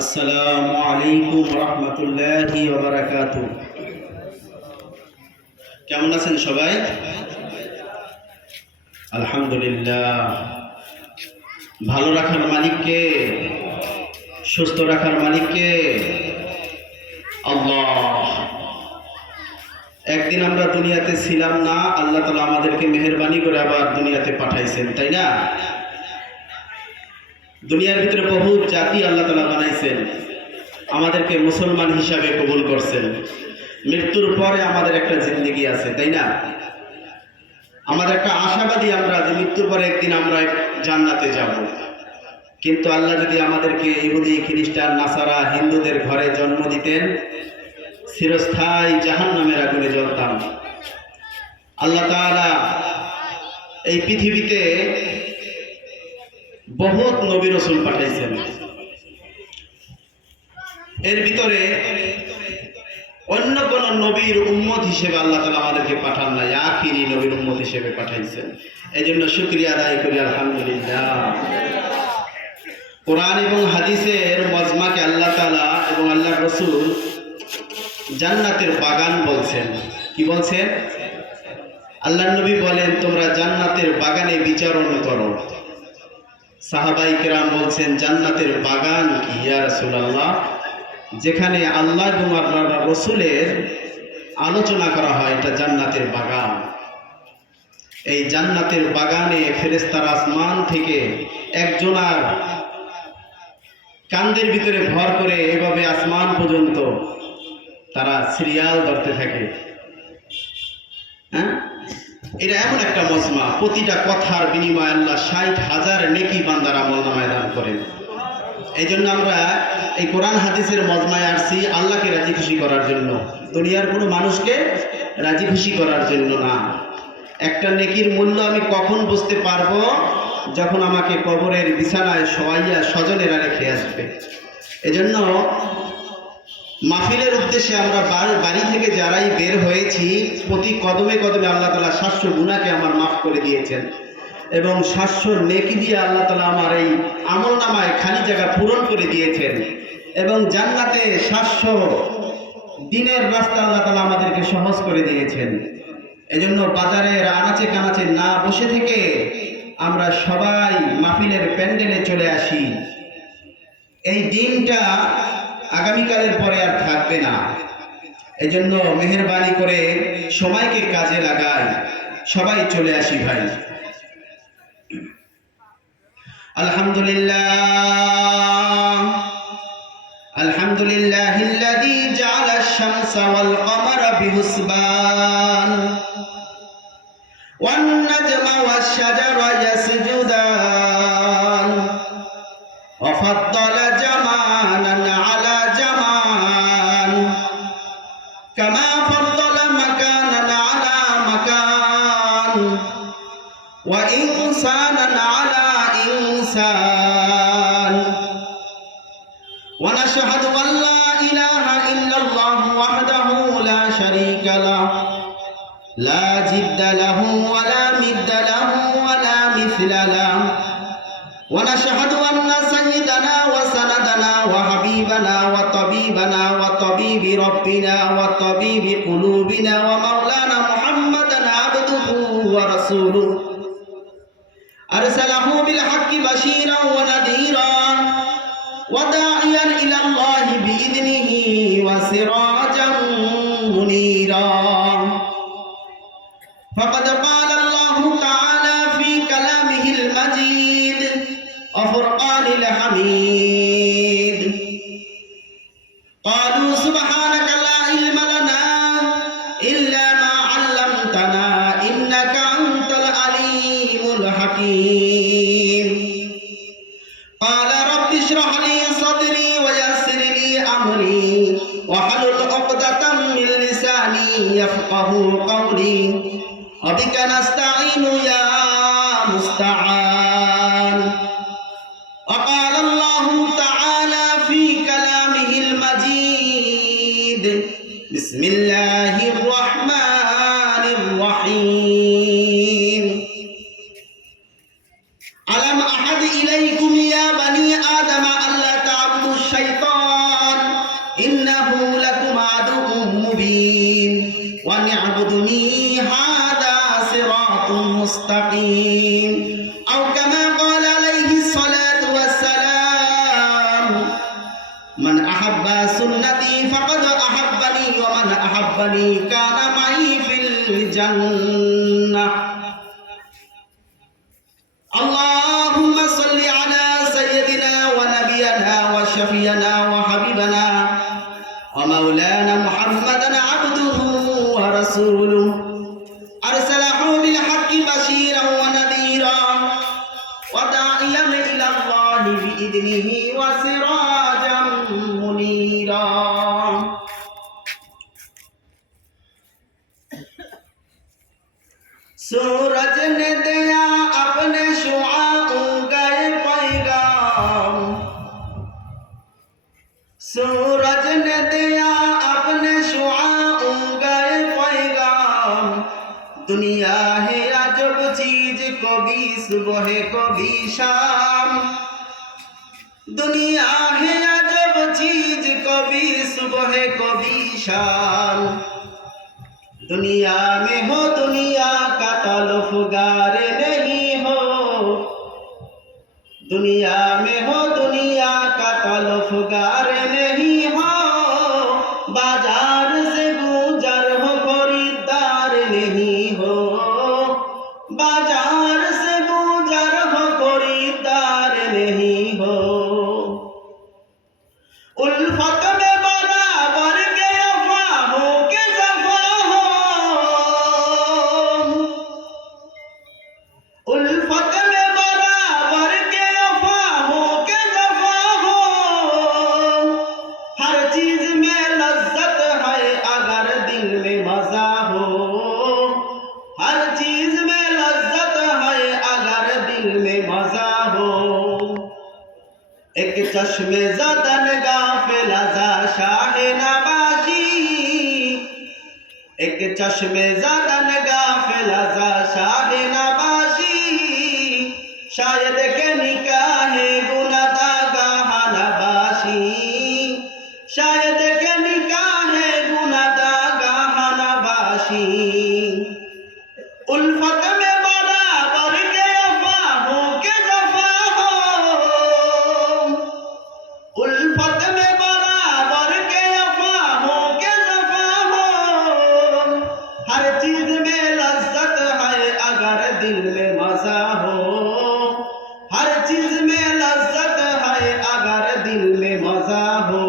আসসালামু আলাইকুম রহমতুল্লাহি ওয়া বারাকাতুহু। কেমন আছেন সবাই? আলহামদুলিল্লাহ। ভালো রাখার মালিককে, সুস্থ রাখার মালিককে আল্লাহ। একদিন আমরা দুনিয়াতে ছিলাম না, আল্লাহ তাআলা আমাদেরকে মেহেরবানি করে আবার দুনিয়াতে পাঠাইছেন, তাই না? দুনিয়ার ভিতরে বহু জাতি আল্লাহ তাআলা বানাইছেন, আমাদেরকে মুসলমান হিসাবে কবুল করছেন। মৃত্যুর পরে আমাদের একটা জিন্দেগি আছে, তাই না? আমাদের একটা আশাবাদী আমরা যে মৃত্যুর পরে একদিন আমরা জান্নাতে যাব। কিন্তু আল্লাহ যদি আমাদেরকে ইহুদি, খ্রিস্টান, নাসারা, হিন্দুদের ঘরে জন্ম দিতেন, চিরস্থায়ী জাহান্নামের আগুনে জ্বলতাম। আল্লাহ তাআলা এই পৃথিবীতে বহুত নবী রাসূল পাঠাইছেন। এর ভিতরে অন্য কোন নবীর উম্মত হিসেবে আল্লাহ তাআলা আমাদেরকে পাঠান নাই, আখিরি নবীর উম্মত হিসেবে পাঠাইছেন। এই জন্য শুকরিয়া আদায় করি, আলহামদুলিল্লাহ। কোরআন এবং হাদিসের মজমাকে আল্লাহ তাআলা এবং আল্লাহর রাসূল জান্নাতের বাগান বলছেন। কি বলছেন? আল্লাহর নবী বলেন, তোমরা জান্নাতের বাগানে বিচরণ করো। সাহাবায়ে কেরাম বলছেন, জান্নাতের বাগান কি ইয়া রাসূলুল্লাহ? যেখানে আল্লাহ এবং আল্লাহর রাসূলের আলোচনা করা হয়, এটা জান্নাতের বাগান। এই জান্নাতের বাগানে ফেরেশতারা আসমান থেকে একজনার কান্দের ভিতরে ভর করে এভাবে আসমান পর্যন্ত তারা সিরিয়াল ধরতে থাকে। হ্যাঁ, এটা এমন একটা মজমা, প্রতিটা কথার বিনিময়ে আল্লাহ ৬০,০০০ নেকি বান্দার আমলনামায় দান করেন। এই জন্য আমরা এই কোরআন হাদিসের মজমায় আসছি আল্লাহকে রাজি খুশি করার জন্য, দুনিয়ার কোনো মানুষকে রাজি খুশি করার জন্য না। একটা নেকির মূল্য আমি কখন বুঝতে পারবো? যখন আমাকে কবরের বিছানায় শোয়াইয়া স্বজনেরা রেখে আসবে। এজন্য মাহফিলের উদ্দেশ্যে আমরা বাড়ি থেকে যারাই বের হয়েছি, প্রতি কদমে কদমে আল্লাহ তাআলা ৭০০ গুনাহকে আমার মাফ করে দিয়েছেন এবং ৭০০ নেকি দিয়ে আল্লাহ তাআলা আমার এই আমলনামায় খালি জায়গা পূরণ করে দিয়েছেন এবং জান্নাতে ৭০০ দিনের রাস্তা আল্লাহ তাআলা আমাদেরকে সহজ করে দিয়েছেন। এজন্য বাজারের আনাচে কানাচে না বসে থেকে আমরা সবাই মাহফিলের প্যান্ডেলে চলে আসি। এই দিনটা আগামীকালের পরে আর থাকবে না। এজন্য মেহেরবানি করে সময়কে কাজে লাগাই, সবাই চলে আসি ভাই। আলহামদুলিল্লাহ, আলহামদুলিল্লাহিল্লাযী জাআলা আশ-শামসা ওয়াল কমারা বিহুসবান ওয়ান নাজমা ওয়াশ-শাজারা ইয়াসজুদান ওয়া ফাদ্দালা জামানান আলা জামান কামা ফাদ্দালা মাকানান আলা মাকান ওয়া ইনসানান আলা ইনসান ওয়া নাশহাদু আন লা ইলাহা ইল্লাল্লাহ ওয়াহদাহু লা শারীকা লাহু লা জিদ্দা লাহু ওয়া লা মিদ্দা লাহু ওয়া লা মিছলা লাহু ওয়া নাশহাদু আন্না সাইয়্যিদানা ওয়া সানাদানা ওয়া হাবিবানা ওয়া তাবিবানা ওয়া তাবিবি রাব্বিনা ওয়া তাবিবি কুলুবিনা ওয়া মাওলানা মুহাম্মাদান আবদুহু ওয়া রাসূলুহু আরসালাহু বিল হাক্কি বাশীরান ওয়া নাযীরান ওয়া দাঈয়ান ইলা আল্লাহি বিইذনিহি ওয়া সিরাজান মুনীরা। ফাকাদ ক্বালা আল্লাহু তাআলা ফি কালামিহিল মাজিদ ওয়া ফুরকানিল হামিদ। ক্বালু সুবহানাকা লা ইলমা লানা ইল্লা মা 'আল্লামতানা ইন্নাকা আনতাল আলীমুল হাকীম। ক্বালা রাব্বি ইশরাহ লি সাদরি ওয়া ইয়াসসির লি আমরি ওয়া হালুল 'উকদাতাম মিন লিসানি ইয়াফকাহু কওলি ওয়া বিকা নাস্তাঈনু ইয়া মুস্তাআন। وقال الله تعالى في كلامه المجيد بسم الله الرحمن الرحيم ألم أحد إليكم يا بني آدم ألا تعبدوا الشيطان মুস্তাকিম আও কামা ক্বালা আলাইহিস সালাতু ওয়াস সালাম মান আহাব্বা সুন্নতি ফাকাদ আহাব্বানি ওয়া মান আহাব্বানি কানা মাই ফিল জান্নাহ আল্লাহুম্মা সাল্লি আলা সাইয়্যিদিনা ওয়া নাবিয়িনা ওয়া শাফিয়িনা ওয়া হাবিবানা ওয়া মাওলানা মুহাম্মাদান আবদুহু ওয়া রাসূলুহু আরসালাহু বিল হাক্কি বাশীরান ওয়া নাযীরা ওয়া দা'iয়ান ইলা আল্লাহি বিইذনিহি ওয়া সিরাজাম মুনীরা सूरज ने दिया अपने शुआ गए पैगाम सूरज ने दिया अपने शुआ गए पैगाम दुनिया है अजब चीज कभी सुबह कभी शाम दुनिया है अजब चीज कभी सुबह कभी शाम दुनिया में हो दुनिया का तलफगार नहीं हो दुनिया में हो दुनिया का तलफगार नहीं हो बाजार से गुजर हो खरीदार नहीं हो बाजार से गुजर हो खरीदार नहीं हो उल्फत में बराबर के अफवाहों के ज़फ़ा हो उल्फत में बराबर के अफवाहों के ज़फ़ा हो हर चीज़ में लज्जत है अगर दिल में मज़ा हो हर चीज़ में लज्जत है अगर दिल में मज़ा हो एक चश्मे ज़दन गाफिल ज़ा शाह नवाशी एक चश्मे ज़दन गाफिल ज़ा शाह नवाशी शायद के निकाह गुनादा नवाशी शायद के निकाह गुनादा नवाशी उल्फत में बराबर के अफवाहों के ज़फ़ा हो उल्फत में बराबर के अफवाहों के ज़फ़ा हो हर चीज में लज्जत है अगर दिल में मज़ा हो हर चीज में लज्जत है अगर दिल में मज़ा हो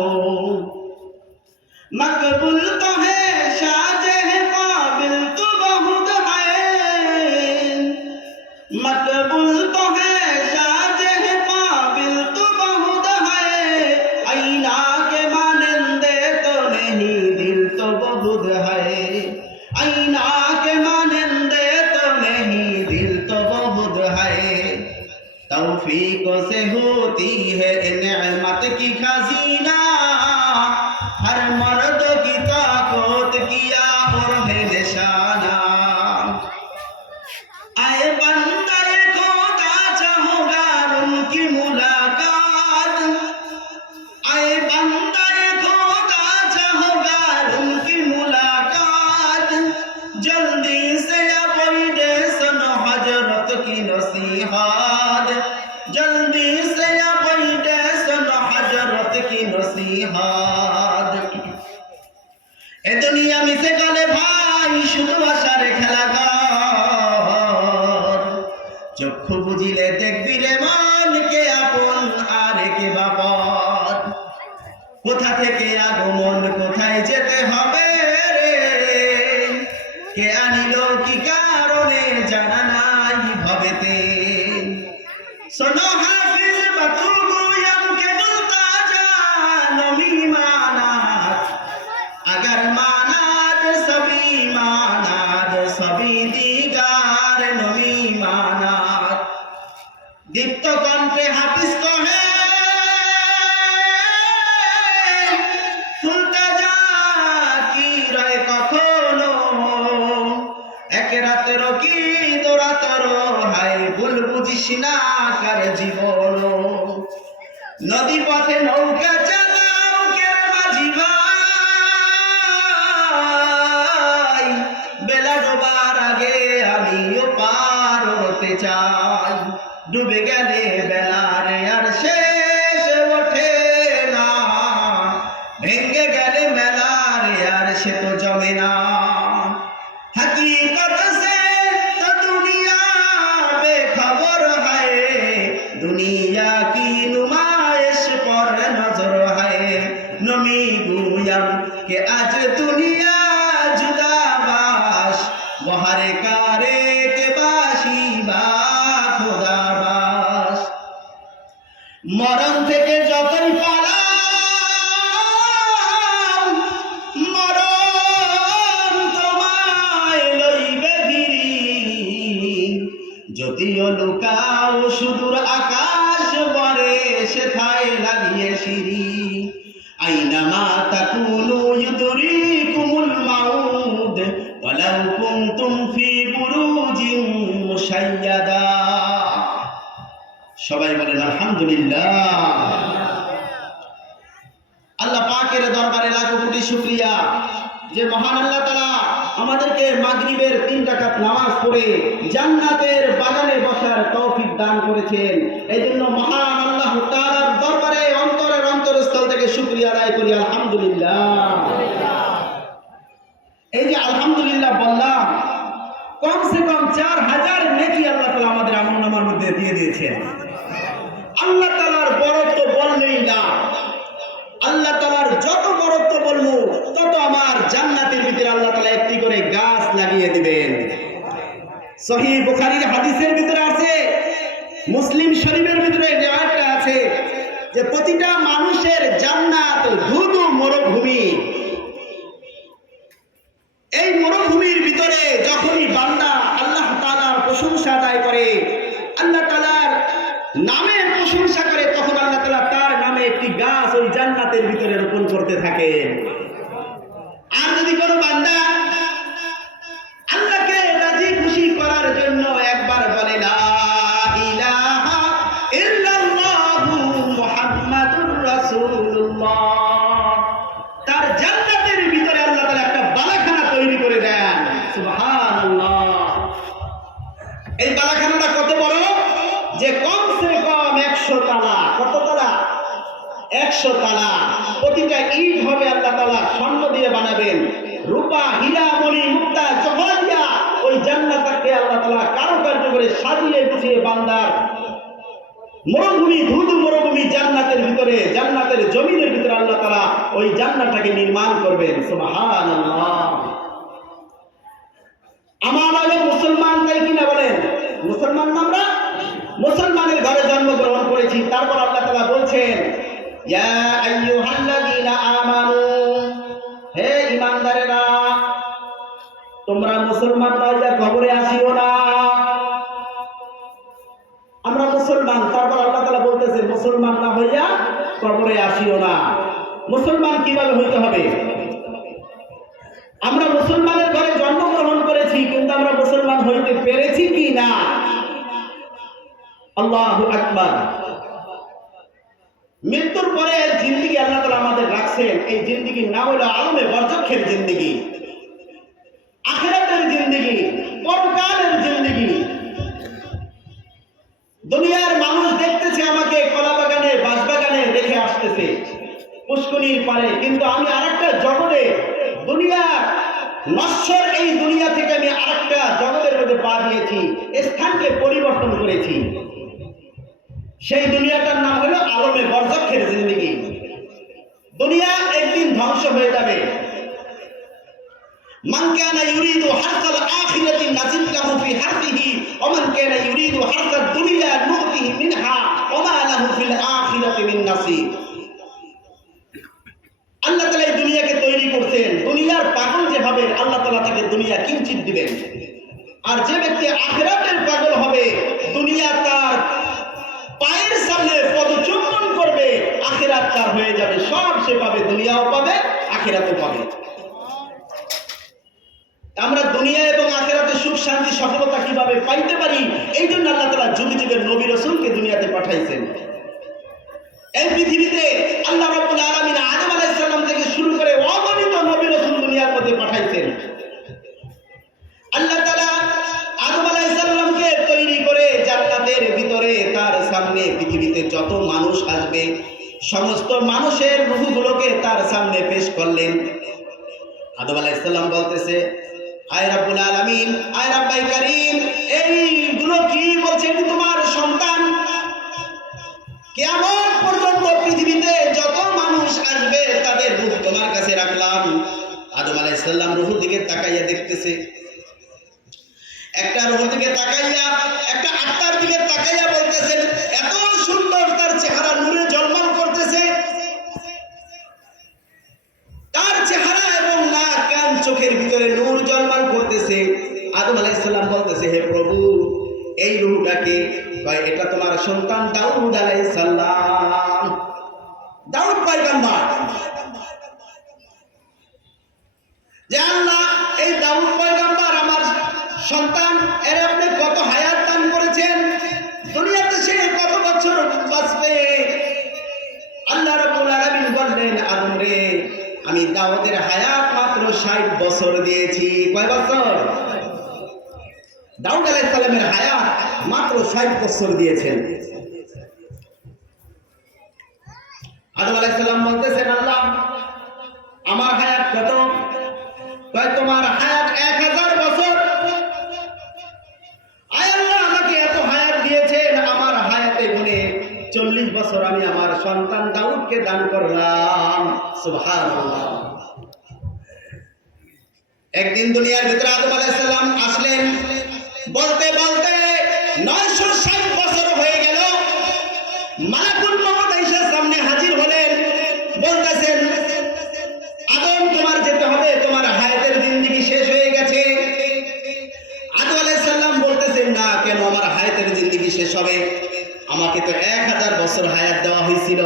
मकबूल तो है शाज़ह काबिल तो बहुत है मकबूल तो है शाज़ह काबिल तो बहुत है आईना के मानंदे तो नहीं दिल तो बहुत है आईना के मानंदे तो नहीं दिल तो बहुत है तौफीक से होती है नेमत की खजीना हर मर्द की ताकत किया और है निशाना आए बंदे खोदा चाहूंगा उनकी मुलाकात आए बंदे खोदा चाहूंगा उनकी मुलाकात जल्दी से अपने सुनो हजरत की नसीहत जल्दी से अपने सुनो हजरत की नसीहत ए दुनिया में से गले भाई शुद्ध आशारे खेलाघर चक्षु बुझिले देखबি রে মান কে আপন আর কে বাপন কোথা থেকে আগমন কোথায় যেতে হবে রে কে আনিল কি কারণে জানা নাই ভবেতে শোনো হাফিজ বাতুগুয়াম কে বলতা জান মিমানাত अगर मानाद सभी दीगार नमी मानात दीप्त कंठे हाफिज कहे सुनते जा की रहे कखनो एक रातेर की दोरातर हाय भूल बुझिस ना कर जीवन नदी पथे नौका चालाओ के माझी भाई बेला डोবার আগে আমিও পার চাই। ডুবে গেলে বেলার আর শেষ ওঠে না, ভেঙে গেলে মেলার আর সে তো জমে না। हकीकत से तो दुनिया बेखबर है, दुनिया की नुमाइश पर नजर है। नमी गुयम के आज दुनिया जुदाबाश, बहरे कारे के बाशी बा खुदाबाश। मरण থেকে যতই পালা যদিও লুকাও সুদূর আকাশ বরে সেথায় লাগিয়ে সিঁড়ি। আইনামা তাকুনু ইউদরিকুমুল মাউত ওয়ালাউ কুনতুম ফি বুরুজিন মুশাইয়াদা। সবাই বলেন আলহামদুলিল্লাহ। আল্লাহ পাকের দরবারে লাখো কোটি শুকরিয়া যে মহান আল্লাহ তাআলা আমাদেরকে মাগরিবের 3 রাকাত নামাজ পড়ে জান্নাতের বাগানে বসার তৌফিক দান করেছেন। এইজন্য মহান আল্লাহ তাআলার দরবারে অন্তরের অন্তরস্থল থেকে শুকরিয়া আদায় করি আলহামদুলিল্লাহ। এই যে আলহামদুলিল্লাহ বললাম, কমসে কম 4000 নেকি আল্লাহ তাআলা আমাদের আমলনামার মধ্যে দিয়ে দিয়েছেন। আল্লাহ তাআলার বরত্ব বললেই না, আল্লাহ তাআলার যত বরত্ব বলবো তত আমার জান্নাতের ভিতরে আল্লাহ তাআলা একটি করে গাছ লাগিয়ে দিবেন। সহিহ বুখারীর হাদিসের ভিতরে আছে, মুসলিম শরীফের ভিতরে রিওয়ায়াতটা আছে যে প্রতিটা মানুষের জান্নাত ধুধু মরুভূমি। এই মরুভূমির ভিতরে যখনই বান্দা আল্লাহ তাআলার প্রশংসা আদায় করে, আল্লাহ তাআলার নামের প্রশংসা করে, তখন আল্লাহ তাআলা তার নামে একটি গাছ ওই জান্নাতের ভিতরে রোপণ করতে থাকেন। আর যদি কোনো বান্দা আল্লাহকে রাজি খুশি করার জন্য একবার বলে লা ইলাহা ইল্লাল্লাহু মুহাম্মাদুর রাসূলুল্লাহ, তার জান্নাতের ভিতরে আল্লাহ তাআলা একটা বালাখানা তৈরি করে দেন। সুবহানাল্লাহ। এই বালাখানাটা কত বড় যে কমসে কম 100 তালা। কত তালা? 100 তালা। প্রতিটা ইট হবে আল্লাহ তাআলা স্বর্ণ দিয়ে বানাবেন, রূপা হীরা মণি মুক্তা জওহর দিয়া ওই জান্নাতকে আল্লাহ তাআলা কারুকার্য করে সাজিয়ে গুছিয়ে বান্দার মরুভূমি ধুধু মরুভূমি জান্নাতের ভিতরে, জান্নাতের জমিনের ভিতরে আল্লাহ তাআলা ওই জান্নাতটাকে নির্মাণ করবেন। সুবহানাল্লাহ। আমরা মুসলমান তাই কিনা বলেন? মুসলমান আমরা মুসলমানের ঘরে জন্মগ্রহণ করেছি। তারপর আল্লাহ তাআলা বলছেন ইয়া আইয়ুহাল্লাযীনা আমানু, হে ঈমানদারেরা তোমরা মুসলমান না হইয়া কবরে আসিও না। আমরা মুসলমান, তারপর আল্লাহ তাআলা বলতেছে মুসলমান না হইয়া কবরে আসিও না। মুসলমান কিভাবে হইতে হবে? আমরা মুসলমানের ঘরে জন্মগ্রহণ করেছি, কিন্তু আমরা মুসলমান হইতে পেরেছি কি না? আল্লাহু আকবার। মৃত্যুর পরে জিন্দেগি আল্লাহ তাআলা আমাদের রাখছেন। এই জিন্দেগির নাম হলো আলমে বরজখের জিন্দেগি, আখিরাতের জিন্দেগি, পরকালের জিন্দেগি। দুনিয়ার মানুষ দেখতেছে আমাকে কলা বাগানে বাঁশবাগানে রেখে আসতেছে পুষ্করিণীর পারে, কিন্তু আমি আরেকটা জগতে, দুনিয়ার নশ্বর এই দুনিয়া থেকে আমি আরেকটা জগতের মধ্যে পা দিয়েছি, স্থানকে পরিবর্তন করেছি। সেই দুনিয়াটার নাম হলো আলমে বরজখের জিন্দেগি। দুনিয়া একদিন ধ্বংস হয়ে যাবে। মান কানা ইউরিদু হারসাল আখিরাতি নাজিদ লাহু ফি হারসিহি ওয়া মান কানা ইউরিদু হারসাদ দুনিয়া নুতিহি মিনহা ওয়া মা লাহু ফিল আখিরাতি মিন নাসিব। আল্লাহ তাআলা এই দুনিয়াকে তৈরি করছেন। দুনিয়ার পাগল যেভাবে আল্লাহ তাআলা তাকে দুনিয়া কিঞ্চিত দিবেন, আর যে ব্যক্তি আখিরাতের পাগল হবে দুনিয়া তার পায়ের সামনে পদচুম্বন করবে, আখিরাত তার হয়ে যাবে। সব সে পাবে, দুনিয়াও পাবে আখিরাতও পাবে। আমরা দুনিয়া এবং আখিরাতে সুখ শান্তি সফলতা কিভাবে পাইতে পারি, এই জন্য আল্লাহ তাআলা যুগে যুগে নবী রাসূলকে দুনিয়াতে পাঠাইছেন। এই পৃথিবীতে আল্লাহ রাব্বুল আলামিন আদম আলাইহিস সালাম থেকে শুরু করে অগণিত নবী রাসূল দুনিয়ার মধ্যে পাঠাইছেন। আল্লাহ তাআলা আদম আলাইহিস সালামকে তৈরি করে রাতের ভিতরে তার সামনে পৃথিবীতে যত মানুষ আসবে সমস্ত মানুষের রূহগুলোকে তার সামনে পেশ করলেন। আদম আলাইহিস সালাম বলতেছে, আয় রাব্বুল আলামিন, আয় রাব্বাই কারীম, এইগুলো কি বলছে? তোমার সন্তান। কিয়ামত পর্যন্ত পৃথিবীতে যত মানুষ আসবে তাদের রূহ তোমার কাছে রাখলাম। আদম আলাইহিস সালাম রূহের দিকে তাকাইয়া দেখতেছে, একটা রূহের দিকে তাকাইয়া, একটা আত্মার দিকে তাকাইয়া বলতেছেন, এত সুন্দর তার চেহারা নূরে ঝলমল করতেছে, তার চেহারা এবং নাক কান চোখের ভিতরে নূর ঝলমল করতেছে। আদম আলাইহিস সালাম বলতেছে, হে প্রভু, এই রূহটাকে? কয়, এটা তোমার সন্তান দাউদ আলাইহিস সালাম। দাউদ পয়গম্বর। যে আল্লাহ, এই দাউদ পয়গম্বর আমার সন্তান, এর আপনি কত হায়াত দান করেছেন, দুনিয়াতে সে কত বছর বাঁচবে? আল্লাহ রাব্বুল আলামিন বললেন, আদম রে, আমি দাউদের হায়াত মাত্র 60 বছর দিয়েছি। কয় বছর? দাউদ আলাইহিস সালামের হায়াত মাত্র 60 বছর দিয়েছেন। আদম আলাইহিস সালাম বলতেছেন, আল্লাহ, আমার হায়াত কত? কয়, তোমার হায়াত 1000 বছর। আয় আল্লাহ, আমাকে এত হায়াত দিয়েছেন, আমার হায়াতে গুণে 40 বছর আমি আমার সন্তান দাউদকে দান করলাম। সুবহানাল্লাহ। একদিন দুনিয়ার ভিতরে আদম আলাইহিস সালাম আসলেন, বলতে বলতে 960 বছর হয়ে গেল। মালাকুল মউত এসে সামনে হাজির হলেন, বলতেছেন, আদম, তোমার যেতে হবে, তোমার হায়াতের জিন্দেগি শেষ হয়ে গেছে। আদম আলাইহিস সালাম বলতেছেন, না, কেন আমার হায়াতের জিন্দেগি শেষ হবে? আমাকে তো 1000 বছর হায়াত দেওয়া হয়েছিল।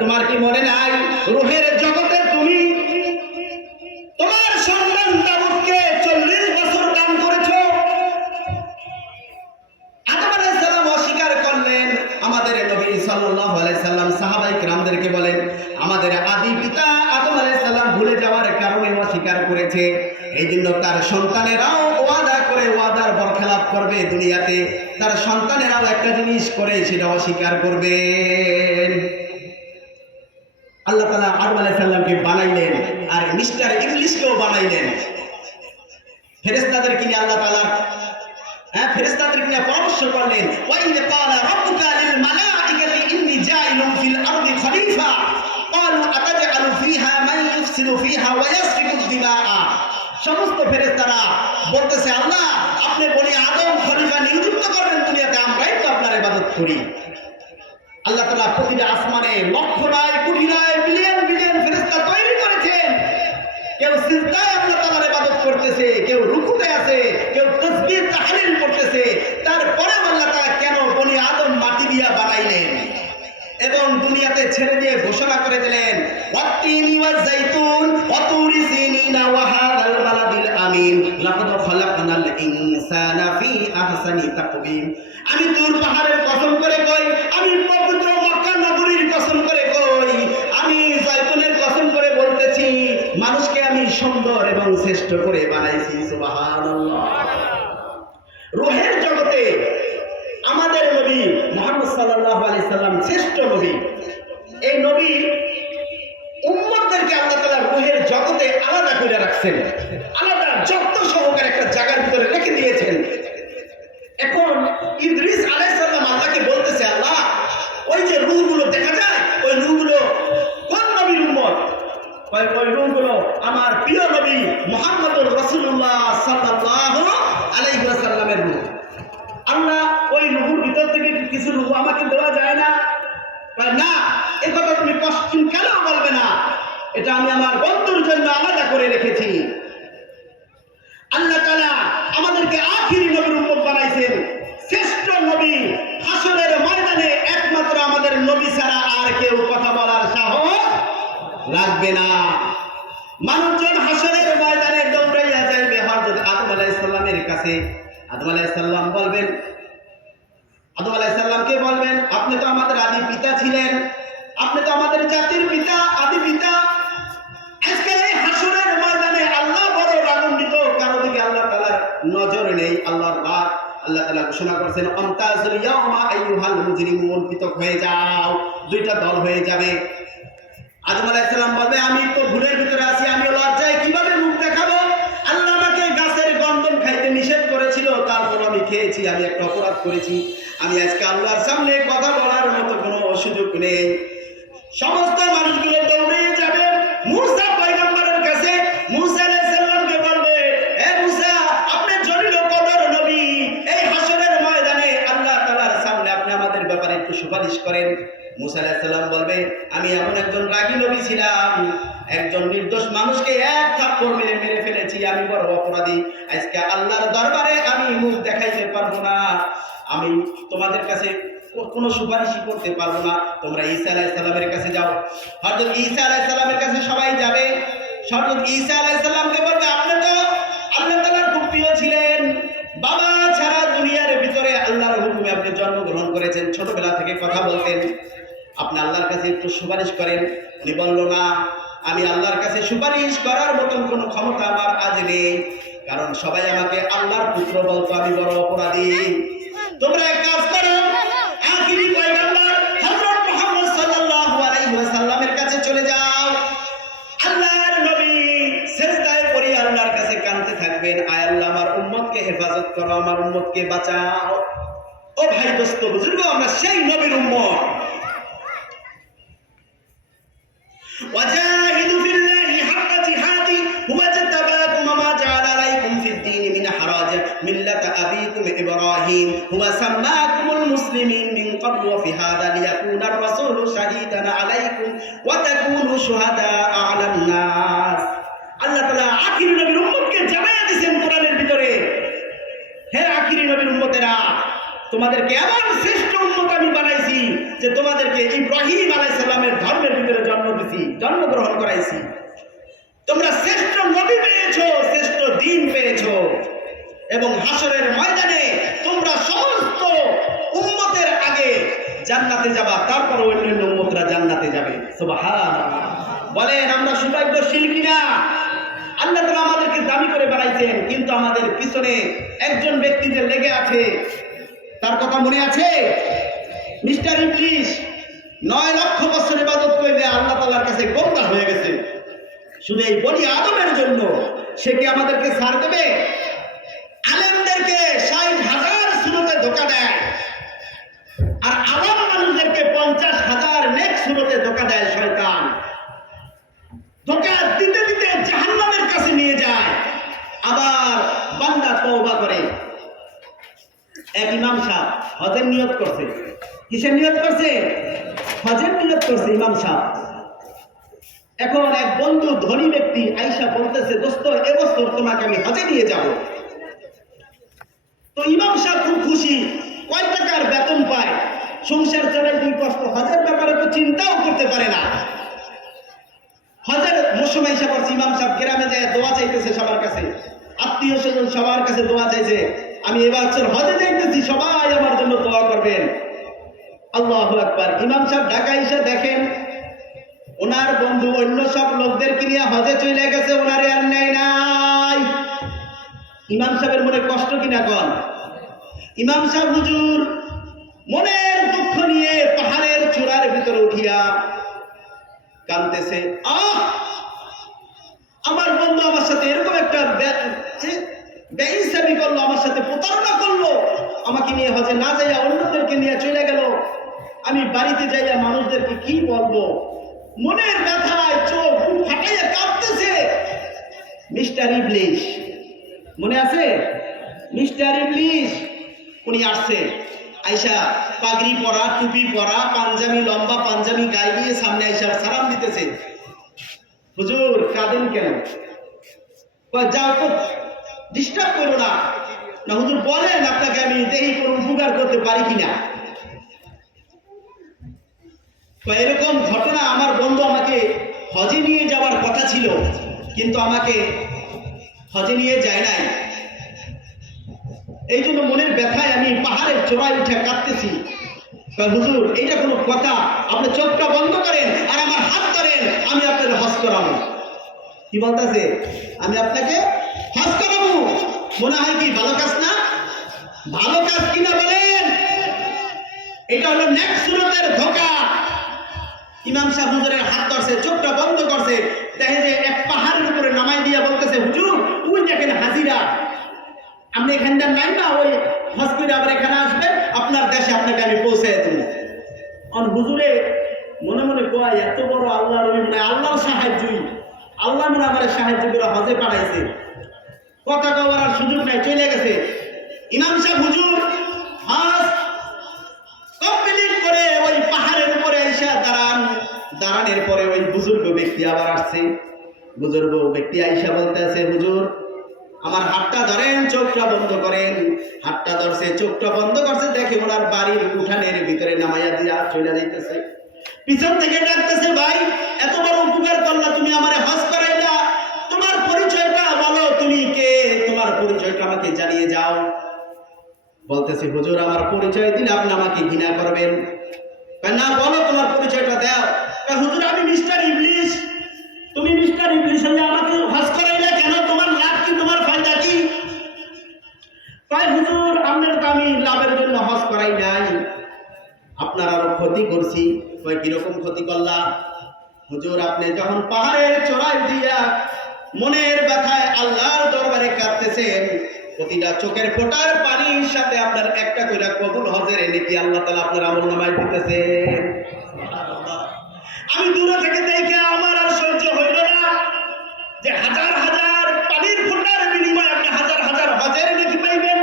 তোমার কি মনে নাই, রূহের জগতে তুমি তোমার সন্তান দাউদকে 40 বছর দান করেছো? আদম আলাইহিস সালাম অস্বীকার করলেন। আমাদের নবী সাল্লাল্লাহু আলাইহি সাল্লাম সাহাবায়ে কিরামদেরকে বলেন, আমাদের আদি পিতা আদম আলাইহিস সালাম ভুলে যাওয়ার কারণে অস্বীকার করেছে, এই জন্য তার সন্তানেরাও ওয়াদা করে ওয়াদার বরখেলাপ করবে। দুনিয়াতে তার সন্তানেরাও একটা জিনিস করে সেটা অস্বীকার করবে। আল্লাহ তাআলা আদম আলাইহিস সালামকে বানাইলেন, আর মিস্টার ইবলিসকেও বানাইলেন। ফেরেশতাদেরকে নিয়ে আল্লাহ তাআলা ফেরেশতাদেরকে নিয়ে পরামর্শ করলেন, ওয়া ইন ক্বালা রাব্বুকা লিল মালাইকাতি ইন্নী জাইলুন ফিল আরদি খলিফা ক্বালু আতাজআলু ফিহা মান ইফসিদু ফিহা ওয়া ইয়াসফিকু দিমাআ। সমস্ত ফেরেশতারা বলতেছে, আল্লাহ, আপনি বনি আদম খলিফা নিযুক্ত করবেন দুনিয়াতে, আমরাই তো আপনার ইবাদত করি। আল্লাহ তাআলা প্রতিটা আসমানে লক্ষ নয়, কোটি নয়, বিলিয়ন বিলিয়ন ফেরেশতা তৈরি করেছেন। কেউ সিজদায় আল্লাহ তাআলার ইবাদত করতেছে, কেউ রুকুতে আছে, কেউ তাসবিহ তাহলিল করতেছে। তারপরে আল্লাহ তাআলা কেন বনি আদম মাটি দিয়া বানাইলেন এবং দুনিয়াতে ছেড়ে দিয়ে ঘোষণা করে দিলেন, ওয়াত্তিনি ওয়াজ যাইতুন ওয়া তুরি সিনিনা ওয়া হাদাল বালাদিল আমিন লাকাদ খালাকনাল ইনসানা ফি আহসানি তাকওয়িম। আমি তুর পাহাড়ের কসম করে কই, আমি পবিত্র মক্কা নগরীর কসম করে কই, আমি যাইতুনের কসম করে বলতেছি, মানুষকে আমি সুন্দর এবং শ্রেষ্ঠ করে বানাইছি। সুবহানাল্লাহ। রূহের জগতে আমাদের নবী মুহাম্মদ সাল্লাল্লাহু আলাইহি সাল্লাম শ্রেষ্ঠ নবী। এই নবী উম্মতদেরকে আল্লাহ তাআলা রূহের জগতে আলাদা করে রাখছেন, আলাদা যত্ন সহকারে একটা জায়গার ভিতরে রেখে দিয়েছেন। এখন ইদ্রিস আলাইহিস সালাম আল্লাহকে বলতেছে, আল্লাহ, ওই যে রূহগুলো দেখা যায়, ওই রূহগুলো কোন নবীর উম্মত? ওই রূহগুলো আমার প্রিয় নবী মুহাম্মদুর রাসূলুল্লাহ সাল্লাল্লাহু আলাইহি ওয়াসাল্লামের রূহ। আল্লাহ, ওই রূহের ভিতর থেকে কিছু রূহ আমাকে দেওয়া যায় না? না, এই কথা তুমি কষ্টিন কেন বলবে না, এটা আমি আমার বন্ধুর জন্য আলাদা করে রেখেছি। আল্লাহ তাআলা আমাদেরকে আখিরি নবীর উম্মত বানাইছেন, শ্রেষ্ঠ নবী। হাসরের ময়দানে একমাত্র আমাদের নবী ছাড়া আর কেউ কথা বলার সাহস রাখবে না। মানুষজন হাসরের ময়দানে দৌড়াইয়া যাইবে হযরত আদম আলাইহিস সালামের কাছে। আদম আলাইহিস সালাম বলবেন, আদম আলাইহিস সালামকে বলবেন, আপনি তো আমাদের আদি পিতা ছিলেন, আপনি তো আমাদের জাতির পিতা, আদি পিতা। আজকে এই হাসরের ময়দানে আল্লাহ বড় রাগান্বিত, কারো দিকে আল্লাহ তাআলার নজর নেই, আল্লাহর রাগ আল্লাহ তাআলা ঘোষণা করেছেন আমতাজুল ইয়াউমা আইয়ুহাল মুজরিমুন, পৃথক হয়ে যাও, দুইটা দল হয়ে যাবে। আদম আলাইহিস সালাম বলবে আমি তো ভুলের ভিতরে আছি, আমি লজ্জায় কিভাবে মুখ দেখাবো, আল্লাহ আমাকে গাছের গন্ধম খাইতে নিষেধ করেছিল, তারপর আমি খেয়েছি, আমি একটা অপরাধ করেছি, আমি আজকে আল্লাহর সামনে কথা বলার মতো কোনো সুযোগ নেই। সমস্ত মানুষগুলো দৌড়ে যাবে মুসা পয়গম্বরের কাছে। মুসা আলাইহিস সালামকে বলবে হে মুসা, আপনি জলিল কদর নবী, এই হাসরের ময়দানে আল্লাহ তাআলার সামনে আপনি আমাদের ব্যাপারে একটু সুপারিশ করেন। মুসা আলাইহিস সালাম বলবে আমি এমন একজন রাগী নবী ছিলাম, একজন নির্দোষ মানুষকে এক থাপ্পড় মেরে ফেলেছি, আমি বড় অপরাধী, আজকে আল্লাহর দরবারে আমি মুখ দেখাইতে পারবো না, আমি তোমাদের কাছে কোনো সুপারিশই করতে পারবো না, তোমরা ঈসা আলাইহিস সালামের কাছে যাও। হযরত ঈসা আলাইহিস সালামের কাছে সবাই যাবে। হযরত ঈসা আলাইহিস সালামকে বলবে আপনি তো আল্লাহ তাআলার খুব প্রিয় ছিলেন, বাবা ছাড়া দুনিয়ার ভিতরে আল্লাহর হুকুমে আপনি জন্মগ্রহণ করেছেন, ছোটবেলা থেকে কথা বলতেন, আপনি আল্লাহর কাছে একটু সুপারিশ করেন। উনি বলল না, আমি আল্লাহর কাছে সুপারিশ করার মতন কোনো ক্ষমতা আমার আজ নেই, কারণ সবাই আমাকে আল্লাহর পুত্র বলতো, আমি বড় অপরাধী। তোমরা এক কাজ করো, আখিরি পয়গম্বর হযরত মুহাম্মদ সাল্লাল্লাহু আলাইহি ওয়াসাল্লামের কাছে চলে যাও। আল্লাহর নবী সিজদায় পড়ে আল্লাহর কাছে কাঁদতে থাকবেন, আয় আল্লাহ আমার উম্মতকে হেফাজত করো, আমার উম্মতকে বাঁচাও। ও ভাই দোস্ত বুজুর্গ, আমরা সেই নবীর উম্মত। وجاهدوا في الله حق جهاده هو اجتباكم وما جعل عليكم في الدين من حرج ملة أبيكم إبراهيم هو سماكم المسلمين من قبل وفي هذا ليكون الرسول شهيدا عليكم وتكونوا شهداء على الناس। আল্লাহ তাআলা আখিরি নবীর উম্মতকে জানায়া দিয়েছেন কোরআনের ভিতরে, হে আখিরি নবীর উম্মতেরা, তোমাদেরকে এমন শ্রেষ্ঠ উম্মত আমি বানাইছি যে তোমাদেরকে ইব্রাহিম আলাইহিস সালামের ধর্মের ভিতরে জন্মগ্রহণ করাইছি, তোমরা শ্রেষ্ঠ নবী পেয়েছো, শ্রেষ্ঠ দ্বীন পেয়েছো, এবং হাসরের ময়দানে তোমরা সমস্ত উম্মতের আগে জান্নাতে যাবা, তারপর অন্যান্য উম্মতরা জান্নাতে যাবে। সুবহানাল্লাহ। বলেন আমরা সৌভাগ্যশীল কিনা? আল্লাহ তাআলা আমাদেরকে দামি করে বানাইছেন, কিন্তু আমাদের পিছনে একজন ব্যক্তি যে লেগে আছে, তার কথা মনে আছে? মিস্টার ইবলিস 9 লক্ষ বছর ইবাদত করে আল্লাহ তাআলার কাছে গোমরা হয়ে গেছে, শুধু এই বনি আদমের জন্য। সে কি আমাদেরকে ছাড় দেবে? আলেমদেরকে 60,000 সুরতে ধোঁকা দেয়, আর আওয়াম মানুষদেরকে 50,000 নেক সুরতে ধোঁকা দেয় শয়তান। ধোঁকা দিতে দিতে জাহান্নামের কাছে নিয়ে যায়, আবার বান্দা তওবা করে। এক ইমাম সাহেব হজের নিয়ত করছে। কিসের নিয়ত করছে? হজের নিয়ত করছে ইমাম সাহেব। এখন এক বন্ধু ধনী ব্যক্তি আয়েশা বলতেছে, দোস্ত এবছর তোমাকে আমি হজে নিয়ে যাব। তো ইমাম সাহেব খুব খুশি, কয় টাকার বেতন পায়, সংসার চালাই দুই কষ্ট, হজের ব্যাপারে তো চিন্তাও করতে পারে না। হজের মৌসুম আয়েশা করছে, ইমাম সাহেব গ্রামে যায় দোয়া চাইতেছে সবার কাছে, আত্মীয় স্বজন সবার কাছে দোয়া চাইছে, আমি এবছর হজে যাইতেছি, সবাই আমার জন্য দোয়া করবেন। আল্লাহু আকবার। ইমাম সাহেব ঢাকা এসে দেখেন ওনার বন্ধু অন্য সব লোকদেরকে নিয়ে হজে চলে গেছে, ওনারে আর নেয় নাই। ইমাম সাহেবের মনে কষ্ট কিনা কন? ইমাম সাহেব হুজুর মনের দুঃখ নিয়ে পাহাড়ের চূড়ার ভিতরে উঠিয়া কাঁদতেছে, আমার বন্ধু আমার সাথে এরকম একটা বেইনসাফি করলো, আমার সাথে প্রতারণা করলো, আমাকে নিয়ে হজে না যাইয়া অন্যদেরকে নিয়ে চলে গেল, আমি বাড়িতে যাইয়া মানুষদেরকে কি বলবো? মনের ব্যথায় চোখ ফাটাইয়া কাঁদতেছে। মিস্টার ইবলিস, মনে আছে মিস্টার ইবলিস? উনি আসছে, আয়েশা পাগড়ি পরা, টুপি পরা, পাঞ্জাবি, লম্বা পাঞ্জাবি গায়ে দিয়ে সামনে আয়েশা সালাম দিতেছে। হুজুর কাঁদেন কেন? যাও তো, ডিস্টার্ব করো না। না হুজুর বলেন আপনাকে আমি দেখি কোনো উপকার করতে পারি কিনা। এরকম ঘটনা, আমার বন্ধু আমাকে হজে নিয়ে যাওয়ার কথা ছিল, কিন্তু আমাকে হজে নিয়ে যায় নাই, এই জন্য মনের ব্যথায় আমি পাহাড়ের চূড়ায় উঠে কাঁদতেছি। হুজুর এইটা কোনো কথা? আপনি চোখটা বন্ধ করেন আর আমার হাত ধরেন, আমি আপনাকে হজ করাবো। কি বলতেছে? আমি আপনাকে হজ করাবো। মনে হয় কি ভালো কাজ না? ভালো কাজ কিনা বলেন? এটা হলো নেক সুরতের ধোঁকা। ইমাম সাহেব হুজুরের হাত ধরছে, চোখটা বন্ধ করছে, দেখে যে এক পাহাড়ের উপরে নামাই দিয়া বলতেছে, হুজুর ওই দেখেন হাজিরা, আপনি এখানটার নাই না, ওই হসপিটাল আবার এখানে আসবেন, আপনার দেশে আপনাকে আমি পৌঁছে দেব। হুজুরে মনে মনে কয়, এত বড় আল্লাহ রবি, মানে আল্লাহর সাহায্যই, আল্লাহ মনে আমার সাহায্য করে হজে পাঠাইছে, কথা কওয়ার আর সুযোগ নাই, চলে গেছে। ইমাম সাহেব হুজুর হজ কমপ্লিট করে ওই পাহাড়ের উপরে আইসা দাঁড়ানোর পরে ওই বুজুর্গ ব্যক্তি আবার আসছে। বুজুর্গ ব্যক্তি আইসা বলতেছে, হুজুর আমার হাতটা ধরেন, চোখটা বন্ধ করেন। হাতটা ধরছে, চোখটা বন্ধ করছে, দেখে ওনার বাড়ির উঠানের ভিতরে নামাইয়া দিয়া চলে যাইতেছে। পিছন থেকে ডাকতেছে, ভাই এত বড় উপকার করলা, তুমি আমারে হজ করাইলা, তোমার পরিচয়টা বলো, তুমি কে, তোমার পরিচয়টা আমাকে জানিয়ে যাও। বলতেছে, হুজুর আমার পরিচয় দিলে আপনি আমাকে ঘৃণা করবেন। না, বলো তোমার পরিচয়টা দাও। হুজুর আমি মিস্টার ইবলিশ। তুমি মিস্টার ইবলিশ হয়ে আমাকে হজ করাইলা কেন? তোমার লাভ কি, তোমার ফায়দা কি? হুজুর আপনার তো আমি লাভের জন্য হজ করাই নাই, আপনার আরো ক্ষতি করছি। কিরকম ক্ষতি করলাম? হুজুর আপনি যখন পাহাড়ের চড়াই দিয়া মনের ব্যথায় আল্লাহর দরবারে কাঁদতেছেন, প্রতিটা চোখের ফোঁটার পানির সাথে আপনার একটা করে কবুল হজের নেকি আল্লাহ তাআলা আপনার আমলনামায় দিতেছেন। আমি দূরে থেকে দেখে আমার আর সহ্য হইল না যে হাজার হাজার পানির ফোঁটার বিনিময়ে আপনি হাজার হাজার হজের নেকি পাইবেন।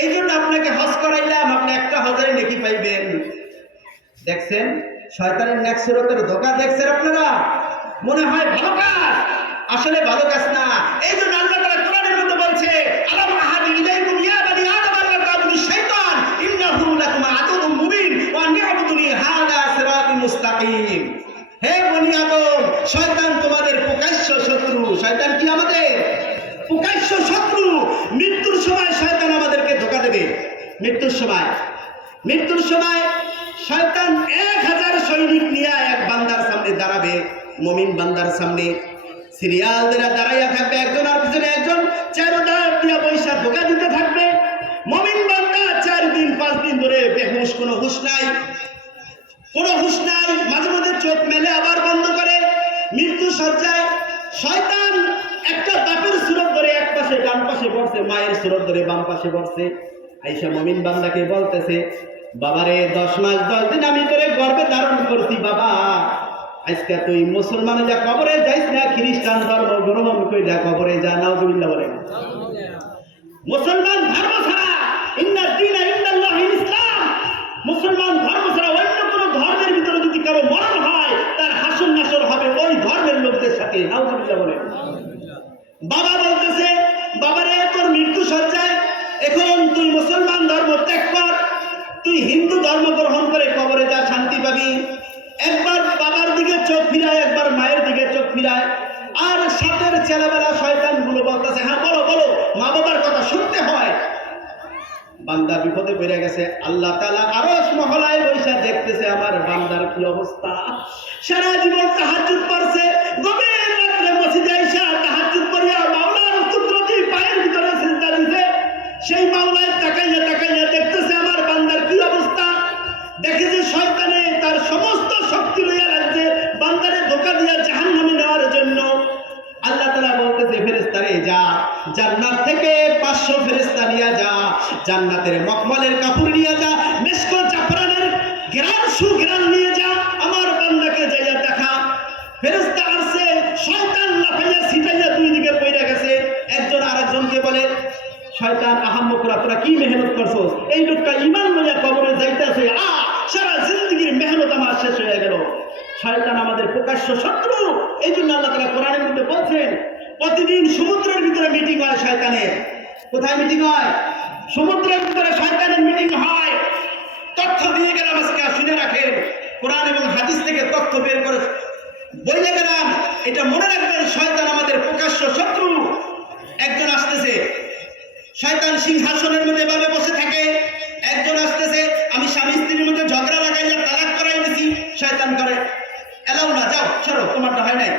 এই জন্য আপনাকে হজ করাইলাম, আপনি একটা হজের নেকি পাইবেন। দেখছেন শয়তানের নেক সুরতের ধোঁকা, দেখছেন আপনারা? মনে হয় ভালো কাজ, আসলে ভালো কাজ না। এই জন্য আল্লাহ তাআলা কোরআনের মধ্যে বলছে, আলাম আহাদি ইলাইকুম ইয়া বানি আদম আল্লা তা'বুদু শাইতান ইন্নাহু লাকুম আদুউম মুবিন ওয়া নি'বুদুনি হাযা সিরাতুল মুস্তাকিম। হে বনি আদম, শয়তান তোমাদের প্রকাশ্য শত্রু। শয়তান কি আমাদের প্রকাশ্য শত্রু। মৃত্যুর সময় শয়তান আমাদেরকে ধোঁকা দেবে। মৃত্যুর সময় শয়তান 1000 সৈনিক নিয়ে এক বান্দার সামনে দাঁড়াবে, মুমিন বান্দার সামনে সিরিয়াল দিয়ে দাঁড়াইয়া থাকবে, একজন আর পিছনে একজন, চারোদার দিয়া পয়সা ধোঁকা দিতে থাকবে। মুমিন বান্দা 4 দিন 5 দিন ধরে বেহুশ, কোনো হুঁশ নাই, মাঝে মাঝে চোখ মেলে আবার বন্ধ করে। মৃত্যু সজ্জায় শয়তান একটা বাপের সুরত ধরে এক পাশে ডান পাশে বসছে, মায়ের সুরত ধরে বাম পাশে বসছে। আইসা মুমিন বান্দাকে বলতেছে, বাবারে 10 মাস 10 দিন আমি তোরে গর্ভে ধারণ করছি, বাবা আজকে তুই মুসলমান যা কবরে যাইস না, খ্রিস্টান ধর্ম গ্রহণ কইরা কবরে যা। নাউজুবিল্লাহ বলেন। মুসলমান ধর্ম ছাড়া, ইন্না দীনা ইনদাল্লাহিল ইসলাম, মুসলমান ধর্ম ছাড়া অন্য কোন ধর্মের ভিতরে যদি কারো মরণ হয়, তার হাসর নাসর হবে ওই ধর্মের লোকদের সাথে। নাউজুবিল্লাহ বলেন। বাবা বলতেছে, বাবারে তোর মৃত্যু সজ্জায়, এখন তুই মুসলমান ধর্ম ত্যাগ কর, তুই হিন্দু ধর্ম গ্রহণ করে কবরে যা, শান্তি পাবি। একবার বাবার দিকে চোখ ফিরায়, একবার মায়ের দিকে চোখ ফিরায়। আর সাথের ছেলেবেলা শয়তান গুলো বলতেছে, হ্যাঁ বলো বলো, মা বাবার কথা শুনতে হয়। বান্দা বিপদে পড়ে গেছে। আল্লাহ তাআলা আরশ মহলায় বৈশা দেখতেছে আমার বান্দার কি অবস্থা। সারা জীবন তাহাজ্জুদ পড়ছে, গভীর রাতে মসজিদে আইসা তাহাজ্জুদ পড়িয়া মাওলার কুদরতি পায়ের ভিতরে সিজদা দিতে, সেই মাওলায় তাকাইয়া তাকাইয়া দেখতেছে আমার বান্দার কি অবস্থা। দেখে যে শয়তানে তার সমস্ত শক্তি লইয়া লাগছে বান্দারে ধোঁকা দিয়া জাহান্নামে নেওয়ার জন্য। আল্লাহ তাআলা বলতেছে, ফেরেশতারে যা, জান্নাত থেকে 500 ফেরেশতা নিয়ে যা, জান্নাতের মখমলের কাপড় নিয়ে যা, মিশক জাফরানের ঘ্রাণ সুঘ্রাণ নিয়ে যা, আমার বান্দাকে যাইয়া দেখা। ফেরেশতা আসছে, শয়তান লাফাইয়া ছিটাইয়া দুই দিকে পড়ে গেছে। একজন আরেকজনকে বলে, শয়তান আহাম্মকরা, তোরা কি মেহনত করছো? এই লোকটা ঈমান লইয়া কবরে যাইতেছে, সারা জিন্দেগীর মেহনত আমার শেষ হয়ে গেল। শয়তান আমাদের প্রকাশ্য শত্রু। এই জন্য আল্লাহ তাআলা কোরআনের মধ্যে বলছেন, প্রতিদিন সমুদ্রের ভিতরে মিটিং হয় শয়তানের। কোথায় মিটিং হয়? সমুদ্রের ভিতরে শয়তানের মিটিং হয়। তথ্য দিয়ে গেলাম, আজকে শুনে রাখেন, কোরআন এবং হাদিস থেকে তথ্য বের করে বলে গেলাম, এটা মনে রাখবেন, শয়তান আমাদের প্রকাশ্য শত্রু। একজন আসতেছে, শয়তান সিংহাসনের মধ্যে এভাবে বসে থাকে। একজন আসতেছে, আমি স্বামী স্ত্রীর মধ্যে ঝগড়া লাগাইয়া তালাক করাই দিছি, শয়তান করে এলাও না, যাও সরো, তোমারটা হয় নাই।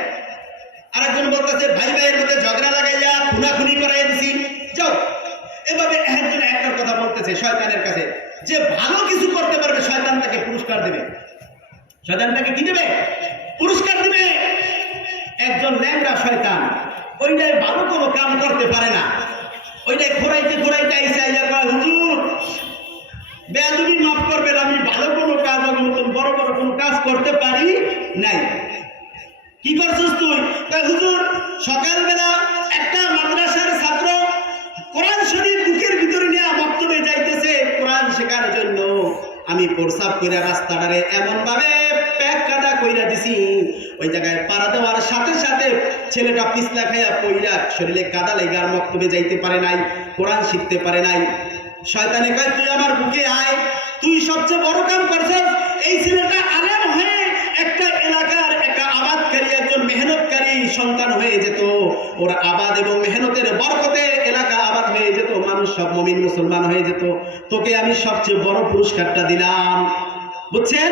আরেকজন বলতেছে, ভাই ভাইয়ের মধ্যে ঝগড়া লাগাইয়া খুনাখুনি করাই দিছি, যাও। এভাবে একজন একটা যে ভালো কিছু করতে পারবে শয়তান তাকে পুরস্কার দেবে। শয়তান তাকে কি দেবে? পুরস্কার দিবে। একজন ল্যাংড়া শয়তান ওইটাই ভালো কোনো কাম করতে পারে না, ওইটাই ঘোরাইতে ঘোরাইতে আইসে আইয়া কয়, হুজুর বেয়াদবি মাফ করবেন, আমি ভালো কোনো কাজ, মতন বড় বড় কোনো কাজ করতে পারি নাই। কি করছিস তুই? কয় হুজুর সকালবেলা একটা মাদ্রাসার ছাত্র কোরআন শরীফ বুকের ভিতরে নিয়ে মক্তবে যাইতেছে কোরআন শেখার জন্য, আমি প্রসাব কইরা রাস্তাটারে এমন ভাবে প্যাক কাটা কইরা দিছি, ওই জায়গায় পাড়া দেওয়ার সাথে সাথে ছেলেটা পিছলা খাইয়া পইরা শরীরে কাদা লেগে আর মক্তবে যাইতে পারে নাই, কোরআন শিখতে পারে নাই। শয়তানে কয় তুই আমার বুকে আয়, তুই সবচেয়ে বড় কাম করছিস। এই ছেলেটা আলেম হয়ে একটা এলাকার একটা আবাদকারী, একজন মেহনতকারী সন্তান হয়ে যেত, ওর আবাদ এবং মেহনতের বরকতে এলাকা আবাদ হয়ে যেত, মানুষ সব মুমিন মুসলমান হয়ে যেত, তোকে আমি সবচেয়ে বড় পুরস্কারটা দিলাম। বুঝছেন?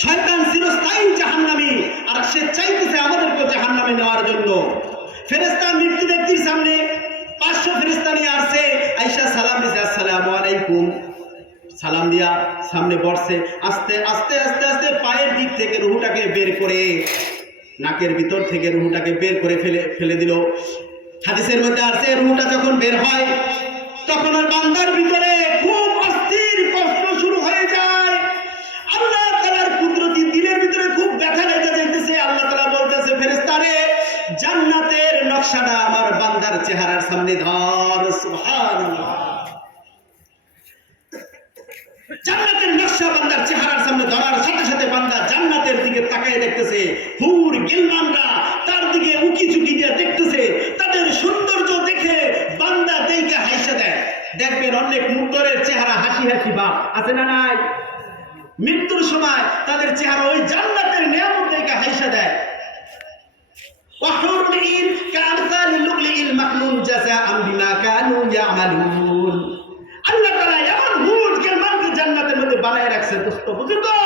শয়তান চিরস্থায়ী জাহান্নামী, আর সে চাইতেছে আমাদেরকে জাহান্নামে নেওয়ার জন্য। ফেরেশতা মৃত্যু ব্যক্তির সামনে 500 ফেরেশতা নিয়ে আসছে, আয়েশা সালাম দিছে, আসসালামু আলাইকুম, সালাম দিয়া সামনে বসছে। আস্তে আস্তে আস্তে আস্তে পায়ের দিক থেকে রুহটাকে বের করে, নাকের ভিতর থেকে রুহটাকে বের করে ফেলে দিল। হাদিসের মধ্যে আছে রুহটা যখন বের হয় তখন আর বান্দার ভিতরে খুব অস্থির কষ্ট শুরু হয়ে যায়। আল্লাহ তাআলার কুদরতি দিলের ভিতরে খুব ব্যথা লেগে যাইতেছে। আল্লাহ তাআলা বলতেছে, ফেরেশতারে জান্নাতের নকশাটা আমার বান্দার চেহারার সামনে ধর। সুবহানাল্লাহ। জান্নাতের নকশা বান্দার চেহারার সামনে ধরার সাথে সাথে বান্দা জান্নাতের দিকে তাকায় দেখতেছে, হুর গিলমানরা তার দিকে উকি ঝুঁকি দিয়ে দেখতেছে, তাদের সৌন্দর্য দেখে বান্দা দেখে হাসি দেয়। দেখবেন অনেক মুক্তরের চেহারা হাসি হাসি ভাব আছে না নাই? মৃত্যুর সময় তাদের চেহারা ওই জান্নাতের নিয়ামত দেখে হাসি দেয়। ওয়াহুরুল ঈন কামসালিল লুকলিল মাকনুন জাযাআন বিমা কানু ইয়ামালুন। আল্লাহ তাআলা এমন হুর গিলমানকে জান্নাতের মধ্যে বানায় রাখছেন। দোস্ত বুঝুন তো,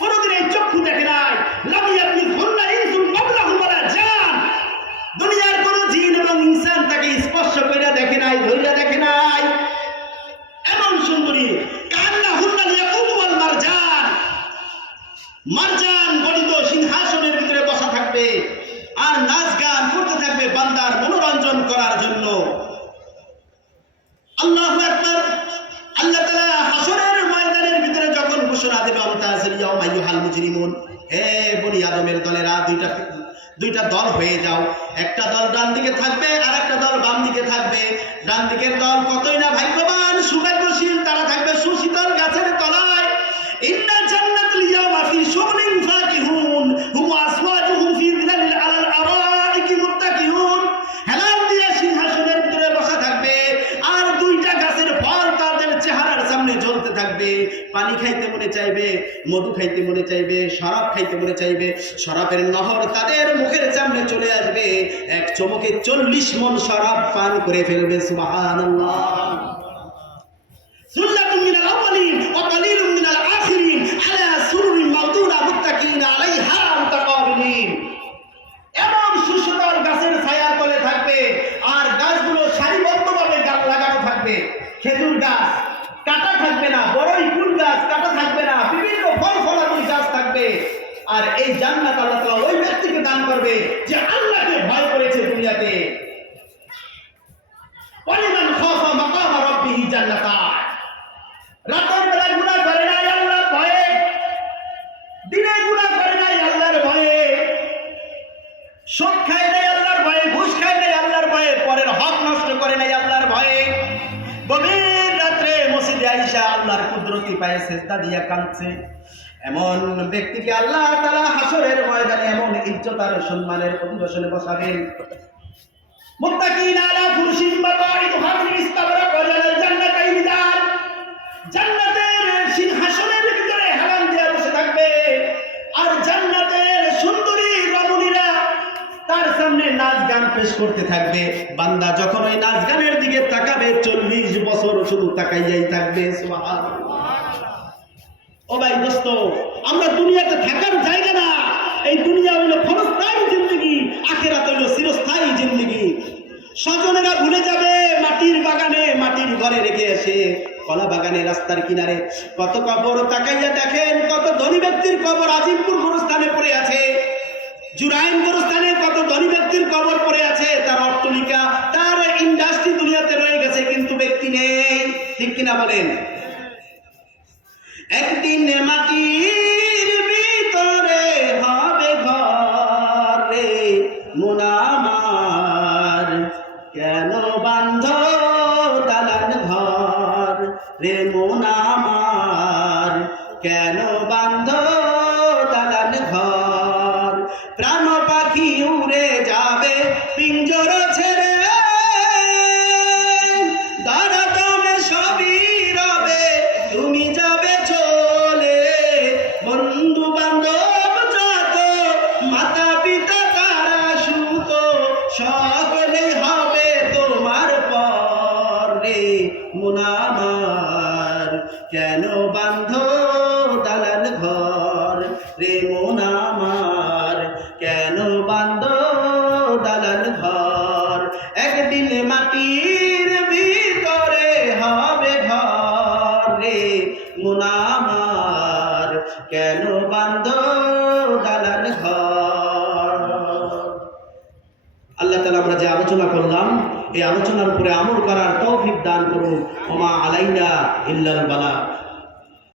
কোনদিন এই চক্ষু দেখে নাই, লাম ইয়াবলিহুন্না ইনসুন ক্বাবলাহুম ওয়ালা জান, দুনিয়ার কোন জিন এবং ইনসান তাকে স্পর্শ কইরা দেখে নাই, ধইরা দেখে নাই। এমন সুন্দরী কান্নাহুন্না ইয়াকুতু ওয়াল মারজান, মারজান বলিত সিংহাসনের ভিতরে বসা থাকবে আর নাচ গান করতে থাকবে বান্দার মনোরঞ্জন করার জন্য। আল্লাহু আকবার। আল্লাহ তাআলা হাসরের ময়দানের ভিতরে যখন ঘোষণা দেবে, আমতাজিল ইয়াউমা আইয়ুহাল মুজরিমুন, হে বনি আদমের দলেরা দুইটা দল হয়ে যাও। একটা দল ডান দিকে থাকবে আর একটা দল বাম দিকে থাকবে। ডান দিকের দল কতই না ভাগ্যবান, সুভাগ্যশীল, তারা থাকবে সুশীতল গাছের তলায়। ইন্না জান্নাতুল ইয়াউমা ফি শুগলিন ফাকিহুন হুম আসওয়াজুহুম ফি যিলালিল আলাল আরাইকি মুত্তাকিউন। হেলাল দিয়ে সিংহাসনের ভিতরে বসা থাকবে আর দুইটা গাছের ফল তাদের চেহারার সামনে জ্বলতে থাকবে। পানি খাইতে মনে চাইবে, মধু খাইতে মনে চাইবে, শরাব খাইতে মনে চাইবে, শরাবের নহর তাদের মুখের সামনে চলে আসবে। এক চমকে 40 মণ শরাব পান করে ফেলবে। সুবহানাল্লাহ। সুল্লাতুম মিনাল আউয়ালিন ওয়া কালিলুম মিনাল আখিরিন আলা সুরুরিন মাওদুনা মুত্তাকিনা আলাইহা মুতাকাবিলিন। এমন সুশীতল গাছের ছায়ার তলে থাকবে আর গাছগুলো সারিবদ্ধভাবে লাগানো থাকবে। খেজুর গাছ কাটা থাকবে না, বড়ই কুল গাছ কাটা থাকবে না, বিভিন্ন ফল ফলাদি গাছ থাকবে। আর এই জান্নাত আল্লাহ তাআলা ওই ব্যক্তিকে দান করবে যে আল্লাহকে ভয় করেছে দুনিয়াতে। ওয়ালিমান খাফা মাকামা রাব্বিহি জান্নাতান। রাতের বেলা গুনাহ করে নাই আল্লাহর ভয়ে, দিনে গুনাহ করে নাই আল্লাহর ভয়ে, সুদ খায় নাই আল্লাহর ভয়ে, ঘুষ খায় নাই আল্লাহর ভয়ে, পরের হক নষ্ট করে নাই আল্লাহর ভয়ে। গভীর রাত্রে মসজিদে আয়েশা আল্লাহর কুদরতি পায়ে সিজদা দিয়া কাঁদছে। এমন ব্যক্তিকে আল্লাহ তাআলা হাসরের ময়দানে এমন ইজ্জত আর সম্মানের অধিবেশনে বসাবেন। মুত্তাকিনা আলা ফুরশিন বাতাইতুহা মিন ইস্তাবরাক ওয়া জানাল জান্নাতাইনি দান। জান্নাতের সিংহাসনের ভিতরে হেলান দিয়ে বসে থাকবে আর জান্নাতের সুন্দরী রমণীরা তার সামনে নাচ গান পেশ করতে থাকবে। বান্দা যখন ওই নাচ গানের দিকে তাকাবে 40 বছর শুধু তাকাইয়াই থাকবে। সুবহানাল্লাহ। ও ভাই দোস্ত, আমরা দুনিয়াতে থাকার জায়গা না। এই দুনিয়া হলো ক্ষণস্থায়ী জিন্দেগি, আখিরাত হলো চিরস্থায়ী জিন্দেগি। স্বজনেরা ভুলে যাবে মাটির বাগানে মাটির ঘরে রেখে এসে কলা বাগানে, রাস্তার কিনারে কত কবর, তাকাইয়া দেখেন কত ধনী ব্যক্তির কবর আজিমপুর গোরস্থানে পড়ে আছে, জুরাইন গোরস্থানে কত ধনী ব্যক্তির কবর পড়ে আছে, তার অট্টালিকা, তার ইন্ডাস্ট্রি দুনিয়াতে রয়ে গেছে, কিন্তু ব্যক্তি নেই। ঠিক কিনা বলেন? একদিন মাটির ভিতরে হবে ঘর রে মন আমার, কেন বান্ধ দালান ঘর রে মন আমার, কেন বান্ধ দালান ঘর। প্রাণ পাখি উড়ে যাবে পিঞ্জর ছেড়ে, দাঁড়াতমে সবই রবে তুমি যাবে চলে, বন্ধু বান্ধব যত মাতা পিতা তারা সুত, সকলে হবে তোমার পর রে মন আমার, কেন বান্ধ দালান ঘর রে মন আমার, কেন বান্ধ দালান ঘর। একদিন মাটির ভিতরে হবে ঘর রে মন আমার, কেন বান্ধ দালান ঘর। আল্লাহ তাআলা আমরা যে আলোচনা করলাম এই আলোচনার উপরে আমল করার তৌফিক দান করুন। ওমা আলাইনা ইল্লাল বালাগ।